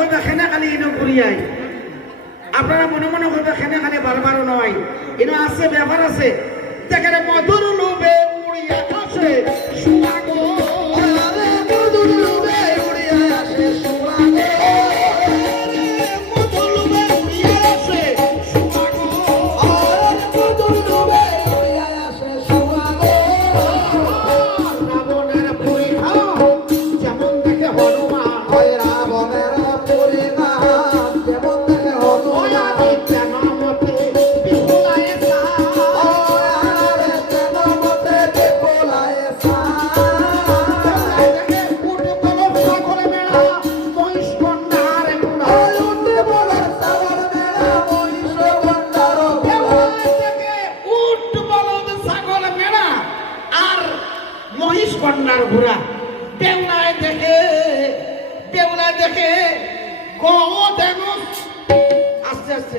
কথা খেনে খালি ইনো ঘুরিয়াই আপনারা মনে মনে কথা খেনা খালি বারবারও নয়। ইনো আছে ব্যাপার আছে। মহিষ কন্যার ঘোড়া। দেউলায় দেখে দেউলায় দেখে আস্তে আস্তে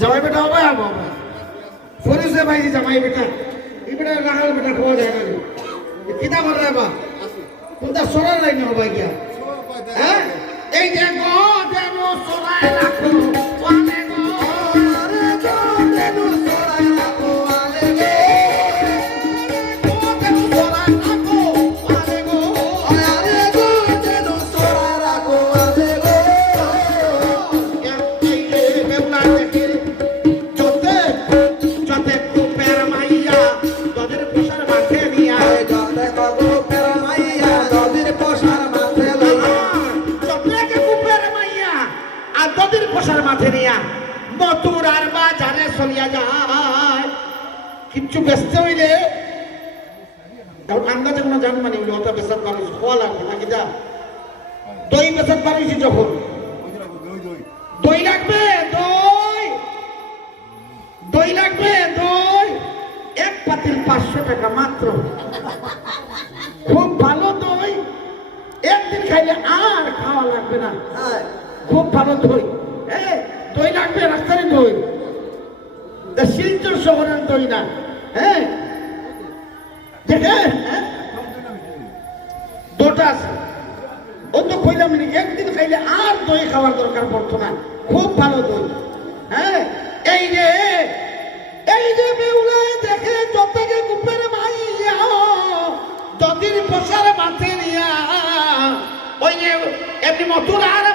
জামাই বেটা হবে ফরিসে ভাই, জামাই বেটা। এই বেটা রাখাল বেটা খাওয়া যায় না কিতা করে রে বা কোনটা সরার লাইন হবে গিয়া। দদির পোষার মাঠে নিয়া মতুর আর বাজারে চলিয়া যায়। কিচ্ছু ব্যস্ত হইলে তখন আন্দাজে কোনো জান মানে হইলে অত বেসাদ মানুষ হওয়া লাগবে নাকি যা? দই বেসাদ মানুষ যখন। দই লাগবে দই! দই লাগবে দই! এক পাতিল পাঁচশো টাকা মাত্র। খুব ভালো দই। একদিন খাইলে আর খাওয়া লাগবে না। হ্যাঁ। খুব ভালো দই। তা শিলচর শহরের দই না। হ্যাঁ? দেখে? দুটা আছে। অন্য কইলাম একদিন খাইলে আর দই খাওয়ার দরকার পড়তো না। খুব ভালো দই। হ্যাঁ? এই যে এই যে বেউলায় দেখে যতকে কুপের মাইয়া যদির পোষার মাথে নিয়া, ওই যে এমনি মতুর আর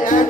এক